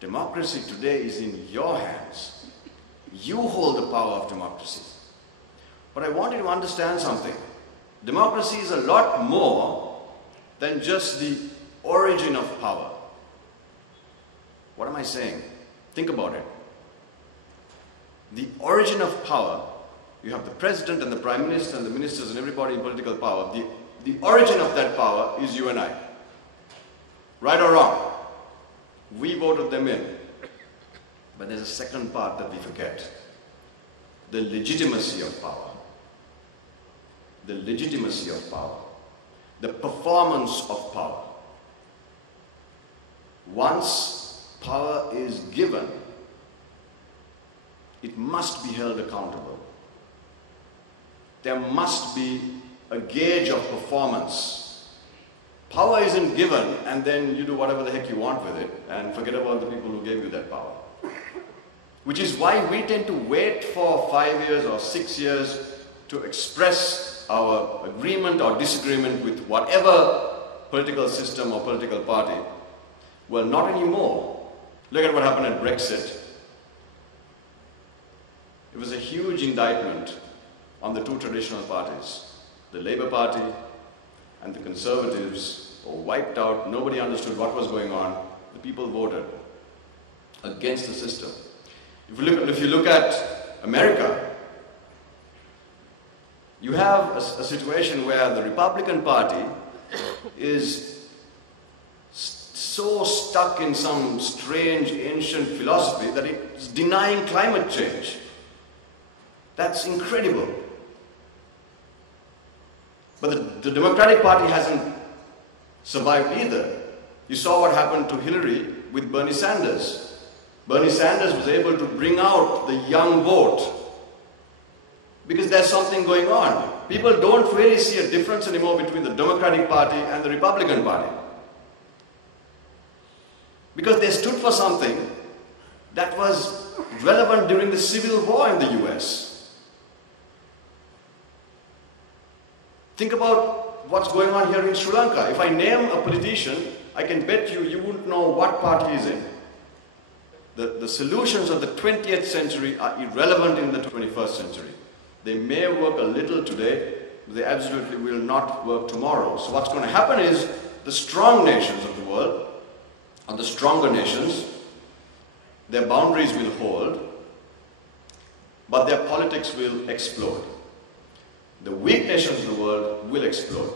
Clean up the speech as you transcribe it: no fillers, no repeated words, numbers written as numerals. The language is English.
Democracy today is in your hands. You hold the power of democracy. But I want you to understand something. Democracy is a lot more than just the origin of power. What am I saying? Think about it. The origin of power, you have the president and the prime minister and the ministers and everybody in political power. The origin of that power is you and I. Right or wrong? We voted them in. But there's a second part that we forget. The legitimacy of power. The legitimacy of power. The performance of power. Once power is given, it must be held accountable. There must be a gauge of performance. Power isn't given and then you do whatever the heck you want with it and forget about the people who gave you that power. Which is why we tend to wait for 5 years or 6 years to express our agreement or disagreement with whatever political system or political party. Well, not anymore. Look at what happened at Brexit. It was a huge indictment on the two traditional parties. The Labour Party and the Conservatives were wiped out. Nobody understood what was going on. The people voted against the system. If you look at America, you have a situation where the Republican Party is so stuck in some strange ancient philosophy that it's denying climate change. That's incredible. But the Democratic Party hasn't survived either. You saw what happened to Hillary with Bernie Sanders. Bernie Sanders was able to bring out the young vote because there's something going on. People don't really see a difference anymore between the Democratic Party and the Republican Party. Because they stood for something that was relevant during the Civil War in the US. Think about what's going on here in Sri Lanka. If I name a politician, I can bet you wouldn't know what party he's in. The solutions of the 20th century are irrelevant in the 21st century. They may work a little today, but they absolutely will not work tomorrow. So what's going to happen is the strong nations of the world, or the stronger nations, their boundaries will hold, but their politics will explode. The weak nations of the world will explode.